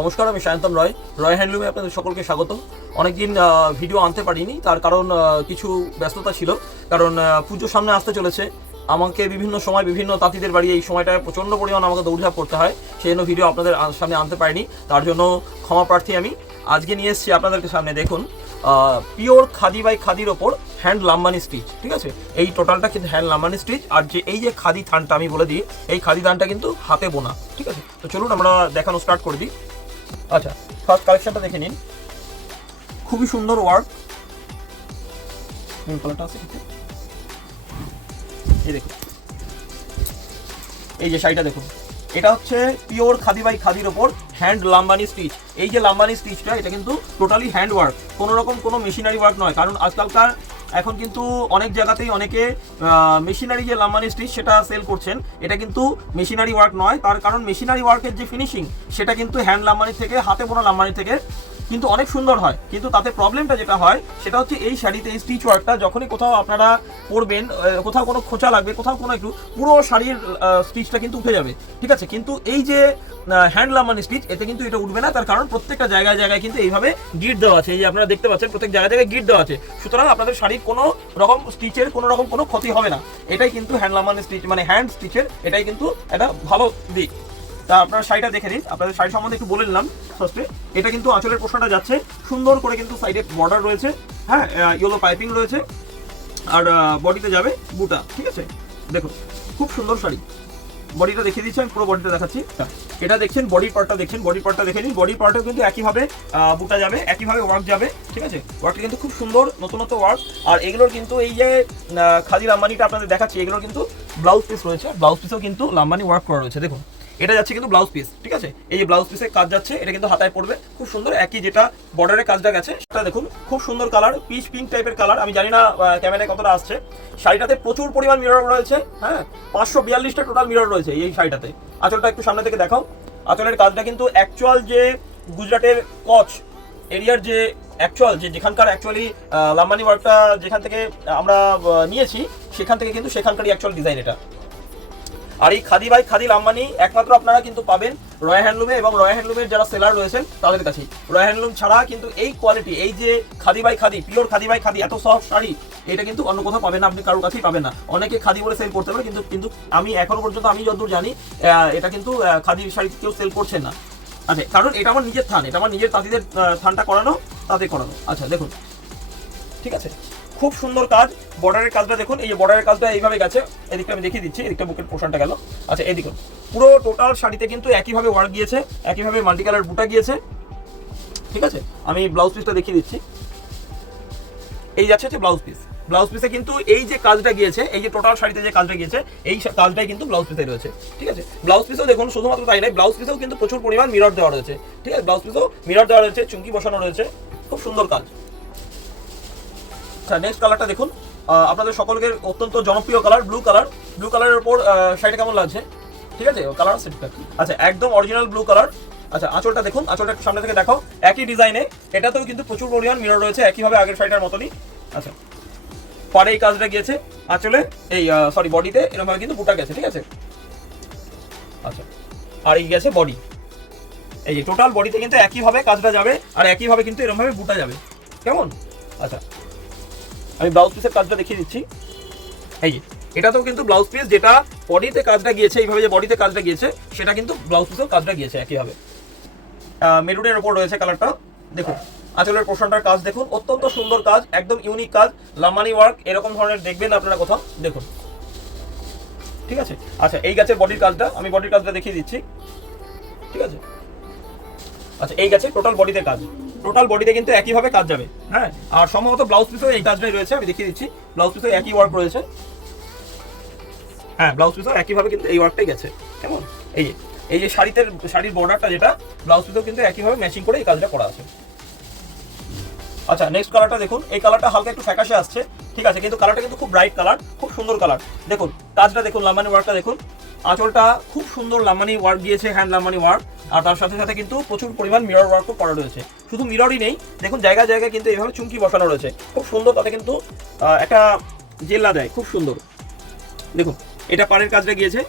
নমস্কার, আমি সায়ন্তন রয়। রয় হ্যান্ডলুমে আপনাদের সকলকে স্বাগত। অনেকদিন ভিডিও আনতে পারিনি, তার কারণ কিছু ব্যস্ততা ছিল। কারণ পুজোর সামনে আসতে চলেছে, আমাকে বিভিন্ন সময় বিভিন্ন তাঁতিদের বাড়ি এই সময়টায় প্রচণ্ড পরিমাণ আমাকে দৌড়ঝাঁপ করতে হয়, সেই জন্য ভিডিও আপনাদের সামনে আনতে পারিনি। তার জন্য ক্ষমা প্রার্থী আমি। আজকে নিয়ে এসেছি আপনাদেরকে সামনে, দেখুন পিওর খাদি বাই খাদির ওপর হ্যান্ড লাম্বানি স্টিচ। ঠিক আছে, এই টোটালটা কিন্তু হ্যান্ড লাম্বানি স্টিচ। আর যে এই যে খাদি থানটা আমি বলে দিই, এই খাদি থানটা কিন্তু হাতে বোনা। ঠিক আছে, তো চলুন আমরা দেখানো স্টার্ট করে দিই। আচ্ছা, ফার্স্ট কালেকশনটা দেখে নিন। খুবই সুন্দর ওয়ার্ক, কালারটা আছে এই দেখুন, এই যে শাড়িটা দেখুন, এটা হচ্ছে পিওর খাদি বাই খাদির ওপর হ্যান্ড লাম্বানি স্টিচ। এই যে লাম্বানি স্টিচটা, এটা কিন্তু টোটালি হ্যান্ড ওয়ার্ক, কোনো রকম কোনো মেশিনারি ওয়ার্ক নয়। কারণ আজকালকার এখন কিন্তু অনেক জায়গাতেই অনেকে মেশিনারি যে লাম্বানি স্টিচ সেটা সেল করছেন, এটা কিন্তু মেশিনারি ওয়ার্ক নয়। তার কারণ মেশিনারি ওয়ার্কের যে ফিনিশিং সেটা কিন্তু হ্যান্ড লাম্বানি থেকে, হাতে বোনা লাম্বানি থেকে কিন্তু অনেক সুন্দর হয়। কিন্তু তাতে প্রবলেমটা যেটা হয় সেটা হচ্ছে এই শাড়িতে এই স্টিচ ওয়ার্কটা যখনই কোথাও আপনারা পরবেন, কোথাও কোনো খোঁচা লাগবে, কোথাও কোনো একটু, পুরো শাড়ির স্টিচটা কিন্তু উঠে যাবে। ঠিক আছে, কিন্তু এই যে হ্যান্ড লাম্বানি স্টিচ, এতে কিন্তু এটা উঠবে না। তার কারণ প্রত্যেকটা জায়গায় জায়গায় কিন্তু এইভাবে গিট দেওয়া আছে। এই যে আপনারা দেখতে পাচ্ছেন, প্রত্যেক জায়গায় জায়গায় গিট দেওয়া আছে। সুতরাং আপনাদের শাড়ির কোনো রকম স্টিচের কোনো রকম কোনো ক্ষতি হবে না। এটাই কিন্তু হ্যান্ড লাম্বানি স্টিচ, মানে হ্যান্ড স্টিচের এটাই কিন্তু একটা ভালো দিক। তা আপনারা শাড়িটা দেখে নিন। আপনাদের শাড়ি সম্বন্ধে একটু বলে নিলাম ফার্স্টে। এটা কিন্তু আঁচলের পোশাকটা যাচ্ছে সুন্দর করে, কিন্তু সাইডে বর্ডার রয়েছে, হ্যাঁ, ইয়েলো পাইপিং রয়েছে, আর বডিতে যাবে বুটা। ঠিক আছে, দেখুন খুব সুন্দর শাড়ি। বডিটা দেখিয়ে দিচ্ছি, আমি পুরো বডিটা দেখাচ্ছি। এটা দেখছেন বডি পার্টটা, দেখছেন বডি পার্টটা দেখে নিন। বডি পার্টেও কিন্তু একইভাবে বুটা যাবে, একইভাবে ওয়ার্ক যাবে। ঠিক আছে, ওয়ার্কটা কিন্তু খুব সুন্দর, নতুনত্ব ওয়ার্ক। আর এগুলোর কিন্তু এই যে খাদি লাম্বানিটা আপনাদের দেখাচ্ছি, এগুলোর কিন্তু ব্লাউজ পিস রয়েছে। ব্লাউজ পিসেও কিন্তু লাম্বানি ওয়ার্ক করা রয়েছে। দেখুন এটা যাচ্ছে কিন্তু ব্লাউজ পিস। ঠিক আছে, এই যে ব্লাউজ পিসের কাজ যাচ্ছে, এটা কিন্তু হাতায় পড়বে খুব সুন্দর। একই যেটা বর্ডারের কাজটা গেছে সেটা দেখুন, খুব সুন্দর কালার, পিচ পিঙ্ক টাইপের কালার। আমি জানি না ক্যামেরায় কতটা আসছে। শাড়িটাতে প্রচুর পরিমাণ মিরর রয়েছে, হ্যাঁ, 542টা টোটাল মিরর রয়েছে এই শাড়িটাতে। আঁচলটা একটু সামনে থেকে দেখাও। আঁচলের কাজটা কিন্তু অ্যাকচুয়াল যে গুজরাটের কচ্ছ এরিয়ার যে অ্যাকচুয়াল যেখানকার অ্যাকচুয়ালি লাম্বানি ওয়ার্কটা যেখান থেকে আমরা নিয়েছি, সেখান থেকে কিন্তু সেখানকারই অ্যাকচুয়াল ডিজাইন এটা। আর এই খাদি বাই খাদি লাম্বানি একমাত্র আপনারা কিন্তু পাবেন রয় হ্যান্ডলুমে, এবং রয় হ্যান্ডলুমের যারা সেলার রয়েছেন তাদের কাছেই। রয় হ্যান্ডলুম ছাড়া কিন্তু এই কোয়ালিটি, এই যে khadi by khadi, pure khadi by khadi, এত সফট শাড়ি, এটা কিন্তু অন্য কোথাও পাবেন না, আপনি কারোর কাছেই পাবেন না। অনেকে খাদি বলে সেল করতে পারে, কিন্তু আমি এখনো পর্যন্ত, আমি যতদূর জানি, এটা কিন্তু খাদি শাড়ি কেউ সেল করছেন না। আচ্ছা, কারণ এটা আমার নিজের থান, এটা আমার নিজের তাঁতিদের থানটা করানো, তাতে করানো। আচ্ছা দেখুন, ঠিক আছে, খুব সুন্দর কাজ। বর্ডারের কাজটা দেখুন, এই যে বর্ডারের কাজটা এইভাবে গেছে, এদিকটা আমি দেখিয়ে দিচ্ছি, এদিকটা বুকের পোর্শনটা গেল। আচ্ছা, এদিকে পুরো টোটাল শাড়িতে কিন্তু একইভাবে ওয়ার্ক গিয়েছে, একইভাবে মাল্টি কালার বুটা গিয়েছে। ঠিক আছে, আমি ব্লাউজ পিসটা দেখিয়ে দিচ্ছি। এই যাচ্ছে হচ্ছে ব্লাউজ পিস। ব্লাউজ পিসে কিন্তু এই যে কাজটা গিয়েছে, এই যে টোটাল শাড়িতে যে কাজটা গিয়েছে, এই কাজটাই কিন্তু ব্লাউজ পিসে রয়েছে। ঠিক আছে, ব্লাউজ পিসেও দেখুন, শুধুমাত্র তাই নয়, ব্লাউজ পিসেও কিন্তু প্রচুর পরিমাণ মিরর দেওয়া রয়েছে। ঠিক আছে, ব্লাউজ পিসেও মিরর দেওয়া রয়েছে, চুমকি বসানো রয়েছে, খুব সুন্দর কাজ। আচ্ছা, নেক্সট কালারটা দেখুন, আপনাদের সকলের অত্যন্ত জনপ্রিয় কালার, ব্লু কালার। ব্লু কালারের উপর শাড়িটা কেমন লাগছে? ঠিক আছে, কালার সেটটা আচ্ছা একদম অরিজিনাল ব্লু কালার। আচ্ছা, আঁচলটা দেখুন, আঁচলটা সামনে থেকে দেখো, একই ডিজাইনে, এটাতেও কিন্তু প্রচুর পরিমাণ মিরর রয়েছে, একইভাবে আগের শাড়িটার মতনই। আচ্ছা, পরে এই কাজটা গিয়েছে আঁচলে, এই সরি বডিতে এরকমভাবে কিন্তু বুটা গেছে। ঠিক আছে, আচ্ছা, আর এই গেছে বডি, এই যে টোটাল বডিতে কিন্তু একইভাবে কাজটা যাবে, আর একইভাবে কিন্তু এরকমভাবে বুটা যাবে। কেমন? আচ্ছা, আমি ব্লাউজ পিসের কাজটা দেখিয়ে দিচ্ছি। এই যে এটাতেও কিন্তু ব্লাউজ পিস, যেটা বডিতে কাজটা গিয়েছে, এইভাবে যে বডিতে কাজটা গিয়েছে, সেটা কিন্তু ব্লাউজ পিসেও কাজটা গিয়েছে একইভাবে। মেরুনের ওপর রয়েছে কালারটা, দেখুন আঁচলের পোর্শনটার কাজ দেখুন, অত্যন্ত সুন্দর কাজ, একদম ইউনিক কাজ, লাম্বানি ওয়ার্ক এরকম ধরনের দেখবেন আপনারা কোথাও, দেখুন। ঠিক আছে, আচ্ছা এই গাছের বডির কাজটা, আমি বডির কাজটা দেখিয়ে দিচ্ছি। ঠিক আছে, আচ্ছা এই গেছে টোটাল বডিতে কাজ, টোটাল বডিতে কিন্তু একইভাবে কাজ যাবে, হ্যাঁ। আর সম্ভবত ব্লাউজ পিসেও এই কাজটাই রয়েছে, আমি দেখিয়ে দিচ্ছি। ব্লাউজ পিসেও একই ওয়ার্ক রয়েছে, হ্যাঁ, ব্লাউজ পিসেও একইভাবে কিন্তু এই ওয়ার্কটাই গেছে। কেমন? এই যে শাড়ির বর্ডারটা যেটা, ব্লাউজ পিসেও কিন্তু একইভাবে ম্যাচিং করে এই কাজটা করা আছে। আচ্ছা, নেক্সট কালারটা দেখুন, এই কালারটা হালকা একটু ফ্যাকাশে আসছে। ঠিক আছে, কিন্তু কালারটা কিন্তু খুব ব্রাইট কালার, খুব সুন্দর কালার। দেখুন কাজটা দেখুন, লাম্বানি ওয়ার্কটা দেখুন, আঁচলটা খুব সুন্দর লাম্বানি ওয়ার্ক দিয়েছে, হ্যান্ড লাম্বানি ওয়ার্ক। আর তার সাথে সাথে কিন্তু প্রচুর পরিমাণ মিরর ওয়ার্কও করা রয়েছে। শুধু মিররই নেই, দেখুন জায়গায় জায়গায় কিন্তু এইভাবে চুমকি বসানো রয়েছে, খুব সুন্দর। তাতে কিন্তু একটা জেল্লা দেয়, খুব সুন্দর। দেখুন এটা পাড়ের কাজটা গিয়েছে,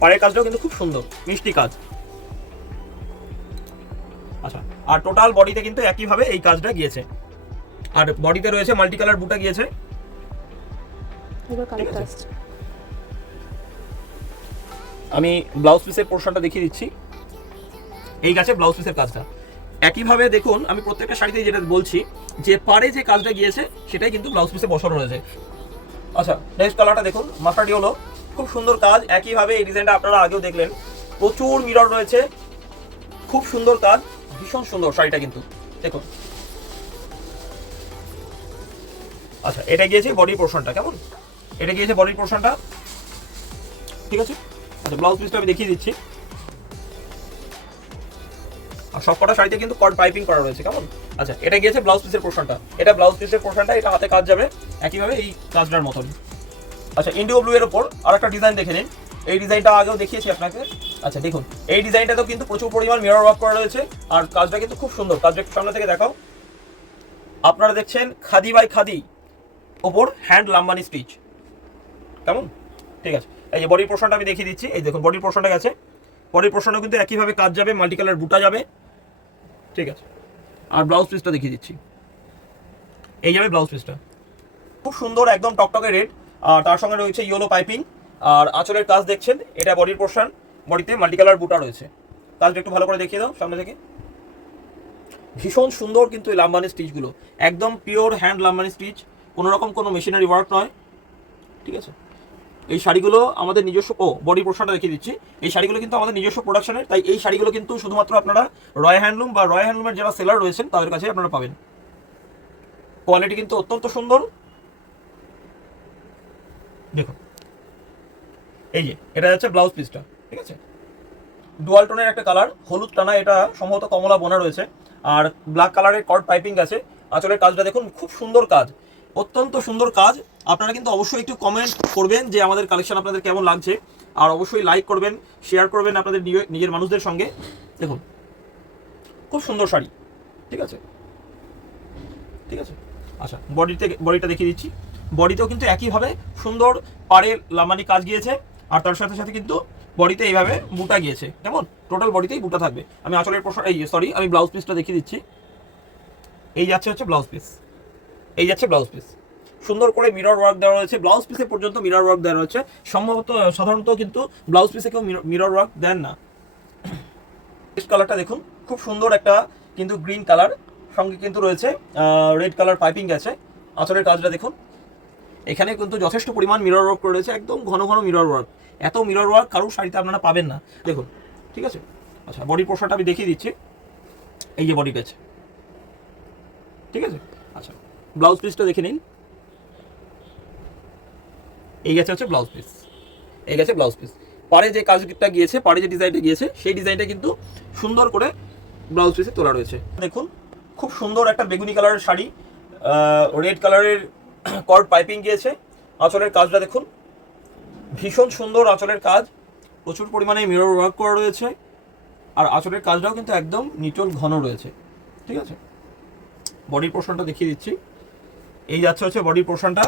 পাড়ের কাজটাও কিন্তু খুব সুন্দর, মিষ্টি কাজ। আচ্ছা, আর টোটাল বডিতে কিন্তু একইভাবে এই কাজটা গিয়েছে, আর বডিতে রয়েছে মাল্টি কালার বুটা গিয়েছে। আমি ব্লাউজ পিসের পোর্শনটা দেখিয়ে দিচ্ছি। এই গেছে ব্লাউজ পিসের কাজটা। একইভাবে দেখুন, আমি প্রত্যেকটা শাড়িতে যেটা বলছি যে পারে যে কাজটা গিয়েছে সেটাই কিন্তু ব্লাউজ পিসে বসানো রয়েছে। আচ্ছা, নেক্সট কালারটা দেখুন, মাস্টার্ড ইয়েলো, খুব সুন্দর কাজ। একইভাবে এই ডিজাইনটা আপনারা আগেও দেখলেন, প্রচুর মিরর রয়েছে, খুব সুন্দর কাজ, ভীষণ সুন্দর শাড়িটা কিন্তু দেখুন। আচ্ছা, এটা গিয়েছে বডি পোর্শনটা, কেমন এটা গিয়েছে বডি পোর্শনটা, ঠিক আছে। আচ্ছা, ব্লাউজ পিসটা আমি দেখিয়ে দিচ্ছি। আর সবকটা শাড়িতে কিন্তু কট পাইপিং করা রয়েছে, কেমন। আচ্ছা, এটা গিয়েছে ব্লাউজ পিসের পোর্শনটা, এটা ব্লাউজ পিসের পোর্শনটা, এটা হাতে কাজ যাবে একইভাবে এই কাজটার মতন। আচ্ছা, ইন্ডিগো ব্লু এর উপর আর একটা ডিজাইন দেখে নিন। এই ডিজাইনটা আগেও দেখিয়েছি আপনাকে। আচ্ছা দেখুন, এই ডিজাইনটাতেও কিন্তু প্রচুর পরিমাণ মিরর ওয়ার্ক করা রয়েছে, আর কাজটা কিন্তু খুব সুন্দর। কাজটা একটু সামনে থেকে দেখাও। আপনারা দেখছেন খাদি বাই খাদি ওপর হ্যান্ড লাম্বানি স্টিচ, কেমন, ঠিক আছে। এই যে বডির পোর্শনটা আমি দেখিয়ে দিচ্ছি, এই দেখুন বডির পোর্শনটা গেছে, বডির পোর্শনও কিন্তু একইভাবে কাজ যাবে, মাল্টি কালার বুটা যাবে, ঠিক আছে। আর ব্লাউজ পিসটা দেখিয়ে দিচ্ছি, এই যাবে ব্লাউজ পিসটা, খুব সুন্দর, একদম টকটকে রেড, আর তার সঙ্গে রয়েছে ইয়েলো পাইপিং। আর আঁচলের কাজ দেখছেন, এটা বডির পোর্শন, বডিতে মাল্টি কালার বুটা রয়েছে। কাজটা একটু ভালো করে দেখিয়ে দাও সামনে থেকে। ভীষণ সুন্দর কিন্তু এই লাম্বানি স্টিচগুলো, একদম পিওর হ্যান্ড লাম্বানি স্টিচ, কোনো রকম কোনো মেশিনারি ওয়ার্ক নয়, ঠিক আছে। এই শাড়িগুলো আমাদের নিজস্ব, বডি পোর্শনটা দেখিয়ে দিচ্ছি। এই শাড়িগুলো কিন্তু আমাদের নিজস্ব প্রোডাকশনের, তাই এই শাড়িগুলো কিন্তু শুধুমাত্র আপনারা রয় হ্যান্ডলুম বা রয় হ্যান্ডলুমের যারা সেলার রয়েছেন তাদের কাছে আপনারা পাবেন। কোয়ালিটি কিন্তু অত্যন্ত সুন্দর, দেখুন। এই যে এটা যাচ্ছে ব্লাউজ পিসটা, ঠিক আছে। ডুয়াল টোনের একটা কালার, হলুদ টানা, এটা সম্ভবত কমলা বোনা রয়েছে, আর ব্ল্যাক কালারের কট পাইপিং আছে। আঁচলের কাজটা দেখুন, খুব সুন্দর কাজ, অত্যন্ত সুন্দর কাজ। আপনারা কিন্তু অবশ্যই একটু কমেন্ট করবেন যে আমাদের কালেকশন আপনাদের কেমন লাগছে, আর অবশ্যই লাইক করবেন, শেয়ার করবেন আপনাদের নিজের মানুষদের সঙ্গে। দেখুন, খুব সুন্দর শাড়ি, ঠিক আছে, ঠিক আছে। আচ্ছা, বডিটা দেখিয়ে দিচ্ছি। বডিতেও কিন্তু একইভাবে সুন্দর পাড়ের লামানি কাজ গিয়েছে, আর তার সাথে সাথে কিন্তু বডিতে এইভাবে বুটা গিয়েছে, কেমন, টোটাল বডিতেই বুটা থাকবে। আমি আঁচলের পোর্শন, আমি ব্লাউজ পিসটা দেখিয়ে দিচ্ছি। এই যাচ্ছে হচ্ছে ব্লাউজ পিস, এই যাচ্ছে ব্লাউজ পিস, সুন্দর করে মিরর ওয়ার্ক দেওয়া রয়েছে, ব্লাউজ পিসে পর্যন্ত মিরর ওয়ার্ক দেওয়া রয়েছে। সম্ভবত সাধারণত কিন্তু ব্লাউজ পিসে কেউ মিরর ওয়ার্ক দেন না। নেক্সট কালারটা দেখুন, খুব সুন্দর একটা কিন্তু গ্রিন কালার, সঙ্গে কিন্তু রয়েছে রেড কালার পাইপিং গেছে। আঁচলের কাজটা দেখুন, এখানে কিন্তু যথেষ্ট পরিমাণ মিরর ওয়ার্ক করে রয়েছে, একদম ঘন ঘন মিরর ওয়ার্ক। এত মিরর ওয়ার্ক কারোর শাড়িতে আপনারা পাবেন না, দেখুন, ঠিক আছে। আচ্ছা, বডি পোর্শনটা আমি দেখিয়ে দিচ্ছি, এই যে বডি পেজ, ঠিক আছে। আচ্ছা, ব্লাউজ পিসটা দেখে নিন। এই গেছে হচ্ছে ব্লাউজ পিস, এই গেছে ব্লাউজ পিস। পারে যে কাজটা গিয়েছে, পারে যে ডিজাইনটা গিয়েছে, সেই ডিজাইনটা কিন্তু সুন্দর করে ব্লাউজ পিসে তোলা রয়েছে। দেখুন, খুব সুন্দর একটা বেগুনি কালারের শাড়ি, রেড কালারের কর্ড পাইপিং গিয়েছে। আঁচলের কাজটা দেখুন, ভীষণ সুন্দর আঁচলের কাজ, প্রচুর পরিমাণে মিরর ওয়ার্ক করা রয়েছে, আর আঁচলের কাজটাও কিন্তু একদম নিটোল ঘন রয়েছে, ঠিক আছে। বডির পোর্শনটা দেখিয়ে দিচ্ছি, এই যাচ্ছে হচ্ছে বডির পোর্শনটা।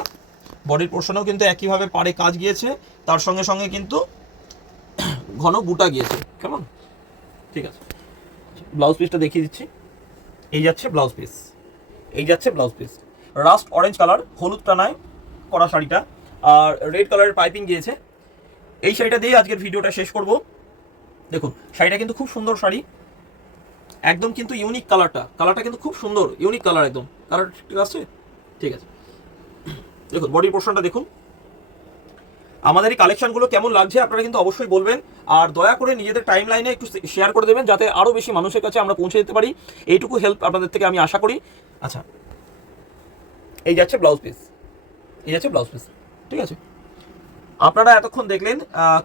বডির পোর্শনেও কিন্তু একইভাবে পাড়ে কাজ গিয়েছে, তার সঙ্গে সঙ্গে কিন্তু ঘন বুটা গিয়েছে, কেমন, ঠিক আছে। ব্লাউজ পিসটা দেখিয়ে দিচ্ছি, এই যাচ্ছে ব্লাউজ পিস, এই যাচ্ছে blouse piece. Rushed orange colour, হলুদ টানায় করা শাড়িটা, আর রেড কালারের পাইপিং গিয়েছে। এই শাড়িটা দিয়ে আজকের ভিডিওটা শেষ করব। দেখুন, শাড়িটা কিন্তু খুব সুন্দর শাড়ি, একদম কিন্তু ইউনিক কালারটা কিন্তু খুব সুন্দর, ইউনিক কালার, একদম কালার ঠিক আছে, ঠিক আছে। দেখুন, বডির পোর্শনটা দেখুন। আমাদের এই কালেকশনগুলো কেমন লাগছে আপনারা কিন্তু অবশ্যই বলবেন, আর দয়া করে নিজেদের টাইম লাইনে একটু শেয়ার করে দেবেন, যাতে আরও বেশি মানুষের কাছে আমরা পৌঁছে দিতে পারি। এইটুকু হেল্প আপনাদের থেকে আমি আশা করি। আচ্ছা, এই যাচ্ছে ব্লাউজ পিস, এই যাচ্ছে ব্লাউজ পিস, ঠিক আছে। আপনারা এতক্ষণ দেখলেন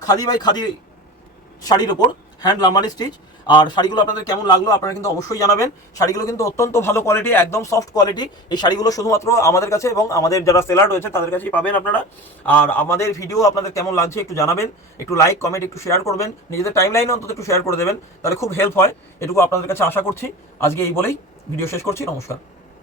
খাদি বাই খাদি শাড়ির ওপর হ্যান্ড লাম্বানি স্টিচ। আর শাড়িগুলো আপনাদের কেমন লাগলো আপনারা কিন্তু অবশ্যই জানাবেন। শাড়িগুলো কিন্তু অত্যন্ত ভালো কোয়ালিটি, একদম সফট কোয়ালিটি। এই শাড়িগুলো শুধুমাত্র আমাদের কাছে এবং আমাদের যারা সেলার রয়েছে তাদের কাছেই পাবেন আপনারা। আর আমাদের ভিডিও আপনাদের কেমন লাগছে একটু জানাবেন, একটু লাইক কমেন্ট একটু শেয়ার করবেন, নিজেদের টাইম লাইনে অন্তত একটু শেয়ার করে দেবেন, তাহলে খুব হেল্প হয়। এটুকু আপনাদের কাছে আশা করছি। আজকে এই বলেই ভিডিও শেষ করছি, নমস্কার।